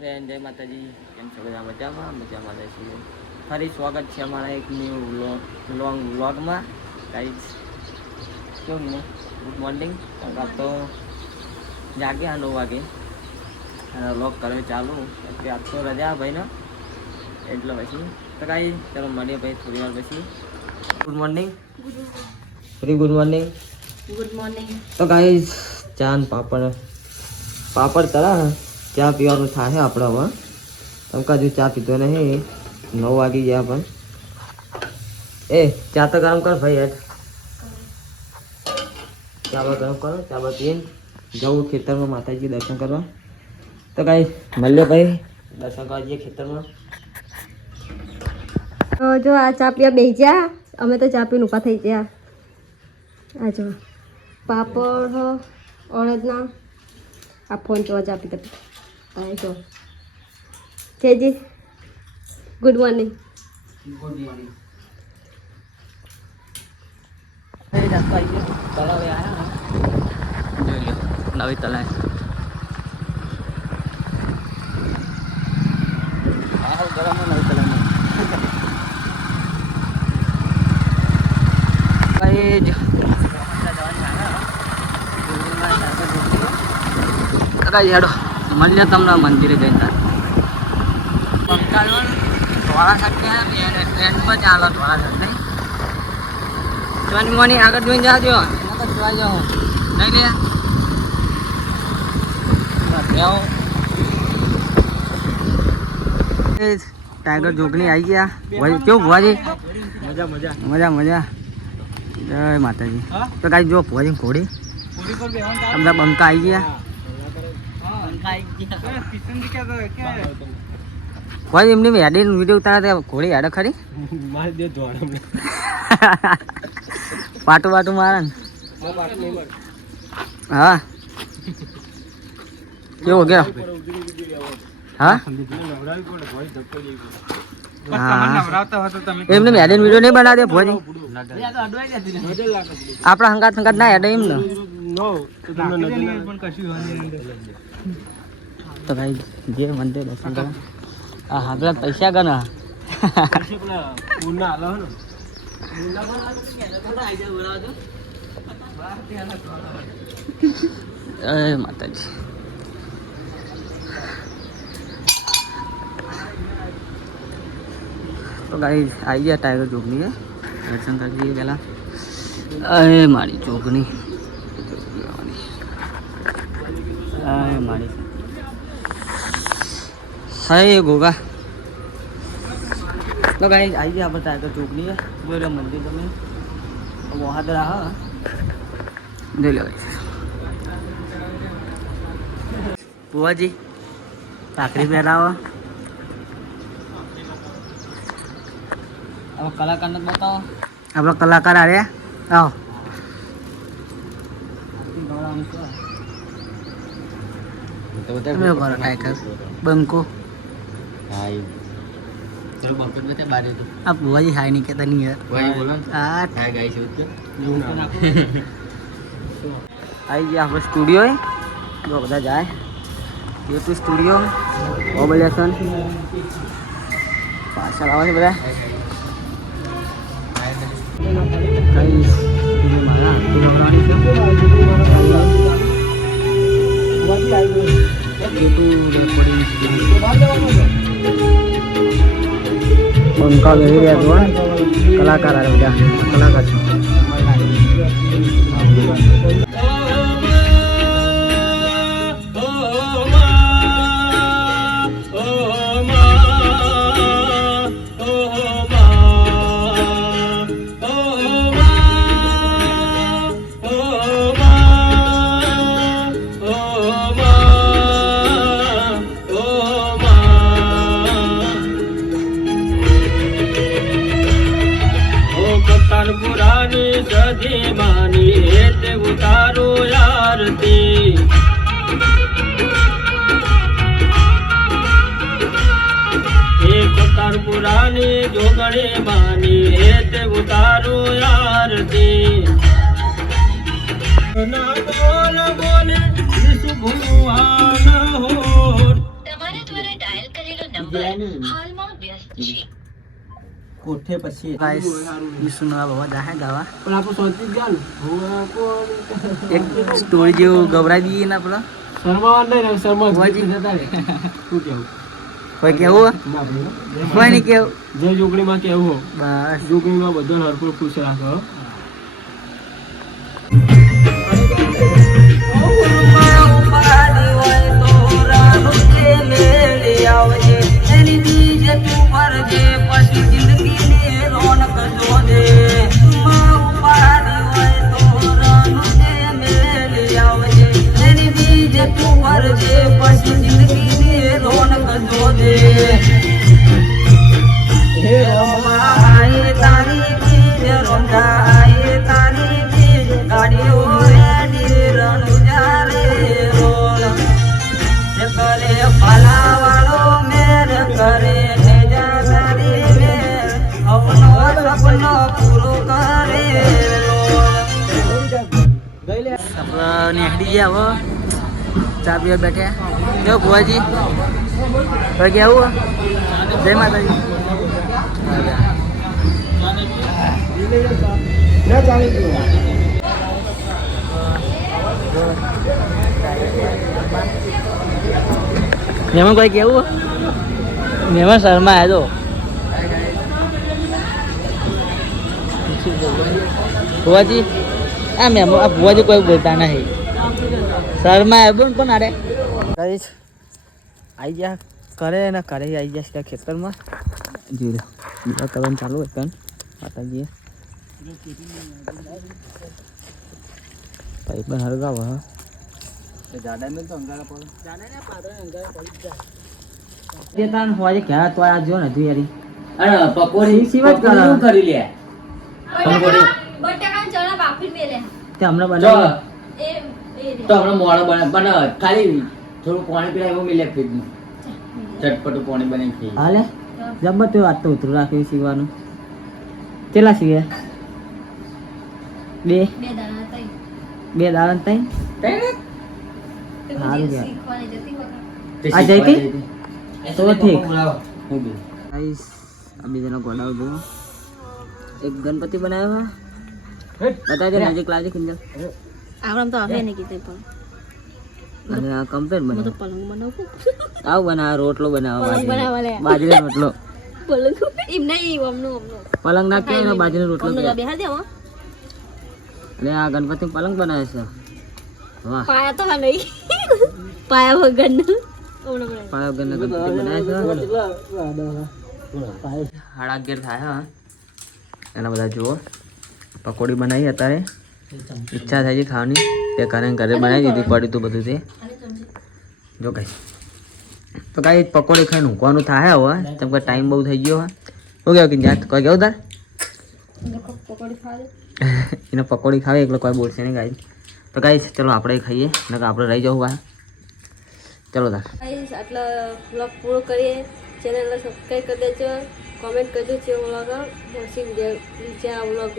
જય માતાજી. કેમ છો બધા? મજામાં? મજામાં છીએ. ફરી સ્વાગત છે અમારા એક ન્યૂ લોંગ વ્લોગમાં ગાઈઝ કેવું ને? ગુડ મોર્નિંગ આપ તો જાગ્યા નવ વાગે. વ્લોગ કર્યો ચાલુ. એટલે આજ તો રજા ભાઈનો એટલે પછી તો કાંઈ ચલો મળીએ ભાઈ થોડી વાર પછી. ગુડ મોર્નિંગ ફરી ગુડ મોર્નિંગ ગુડ મોર્નિંગ તો કાંઈ ચાન પાપડ પાપડ તરા ચા પીવાનું થાય આપણે હવે તમ હજુ ચા પીતો નહીં. નવ વાગી ગયા પણ. એ, ચા તો ગરમ કર ભાઈ યાર ચા બા ગરમ કરો, ચા બા પીને જવું ખેતરમાં માતાજી દર્શન કરવા. તો કાંઈ મળ્યો ભાઈ, દર્શન કરવા જઈએ ખેતરમાં. તો જો આ ચા પીવા બેસી ગયા. અમે તો ચા પીને ઊભા થઈ ગયા. આ જો, પાપડ હ અડદના. આ ફોન જોવા ચા પીતા પીતા આ જો Jayji good morning good morning આવ્યા નવી હાલ ગરમ નવી જ. કાકા યાડો મળીએ તમને મંદિરે જઈને ધોળા સાથે ટ્રેનમાં ચાલો ધોળા સાથે નહીં? જોવાની મોની આગળ જોઈને જાજો. જોવા જાઉં નહીં લે? ટાઈગર જોગણી આવી ગયા. કેવું ભુવાજી? મજા મજા. મજા મજા. જય માતાજી. તો કાંઈ જો ભુવાજી ઘોડી. તમને બંકા આવી ગયા. ભુવાજી એમની હેડી વીડિયો ઉતારા ઘોડી હેડે ખરી? મારે દે ધોળ પાટું પાટું મારે ને. હા. કેવો ગયો? હા? હા. એમને મેડન વીડિયો નહીં બનાવી ભોજી આપણા હંગાત હંગાત ના હેડે એમ ને તો ભાઈ જે મંદિર દર્શન કરો આ હાગલા પૈસા ગણા. જય માતાજી. તો ગાઈ આવી ગયા ટાઈગર ચોકની દર્શન કરી દઈએ પહેલાં અરે મારી ચોકની અરે મારી હાય ગોગા. તો ગાઈ આવી ગયા આપણે ટાઈગર ચોકની જોઈ મંદિર તમે. વહાદરા હા જોઈ લો બુવાજી પાકડી પહેરાવો. હવે કલાકારને બતાવો. આપણો કલાકાર આવ્યા આવો. તમે કરો ટાઈગર બંકો આ બુવાજી હાય નહીં કહેતા નહીં યાર આ આવી ગયા આપણે સ્ટુડિયો જો બધા જાય યુટ્યુબ સ્ટુડિયો ઓબલેશન પાછળ આવે છે બધા કઈ તમે મારા હાથથી દોડવાની છે યુટ્યુબ રેકોર્ડિંગ બંકા વેરી રહ્યા છો કલાકાર આવે બધા કલાકાર છે પુરાની સધી માની હેત ઉતારો એક પુરાની જોગણી માની હેત ઉતારો યારતી ના બોલ બોલે ભગવાન હો તમારા દ્વારા કોઠે પછી વિષ્ણુ બાબા જાહે ગાવા પણ આપણે સોચી જ ગયા ને ભૂવા કોણ એક સ્ટોરી જેવું ગવરાઈ દઈએ ને આપણે શર્માવાનું નહીં ને શર્મા ભુવાજી. જતા રહે શું કેવું કોઈ કેવું ના આપણે કોઈ નહીં કેવું જે જોગણીમાં કેવું હો બસ જોગણીમાં બધો હરપુર ખુશ રાખો હો. આપણે નેહડી ગયા હવે ચા પીવા બેઠ્યા કેવું ભુવાજી? કોઈ કેવું જય માતાજી. એમાં કોઈ કેવું એમાં શર્મા આવ્યો ભુવાજી? આ મેમ આ ભુવાજી કોઈ બોલતા નહીં. શર્મા આવ્યો ને કોણ આરે કઈ આવી ગયા કરે ને કરે આવી ગયા ત્યાં ખેતરમાં. જીરો બીજા કરવાનું ચાલુ હોય કણ. માતાજીએ. પાઇપ પણ હરગાવો હા. તે તાન તો આ જો ને તું યારી. અરે પકોડી જ કરે. લે તે હમણાં બનાવી તો હમણાં મોડો બને. પણ ખાલી થોડું પાણી પીલા એવું મિલે ફ્રીજનું ચટપટું. પાણી બની ખાઈ હાલે? જબર તો વાત તો ઉતરું રાખ્યું સીવાનું. કેટલા સીવે? બે. બે દાડા તઈ. સારું. આ? તો ઠીક. ગાઈસ આ બીજાનો ગોડાઉ જો એક ગણપતિ બનાવ્યો. હા બતાવજો નજીક લાવજે કિંજલ આવડમ તો આવે ને કીધું પણ અને આ કમ્પેર મને તો પલંગ બનાવું આવ બના રોટલો બનાવો પલંગ બનાવવા લે. બાજરીનો રોટલો પલંગ એમ નહીં અમનું અમનું પલંગ ને બાજરીનો રોટલો અમનું કે. દેવો અને આ ગણપતિ પલંગ બનાવે છે વાહ પાયા તો હા નહીં પાયા વગર હમણાં બનાવ્યું. પાયો ગણપતિ બનાવે છે હાડા ગેર થાય હા એના બધા જુઓ પકોડી બનાવી અત્યારે. ઈચ્છા થાય છે ખાવાની. તે કારણ ઘરે બનાવી દીધી પડી હતું બધું તે. જો કઈ તો કાંઈ પકોડી ખાઈને ઊંઘવાનું થાય હવે. કેમ કે ટાઈમ બહુ થઈ ગયો હોય. કેવું કે જાત કોઈ કેવું તાર? એને પકોડી ખાવી એટલે કોઈ બોલશે નહીં ગાઈ તો ગાઈ ચલો આપણે ખાઈએ. નકર આપણે રહી જવું બહાર. ચલો તાર. આટલો વ્લોગ પૂરો કરીએ. ચેનલને સબસ્ક્રાઈબ કરી દેજો. કોમેન્ટ કરજો છે વ્લોગ પછી નીચે આ વ્લોગ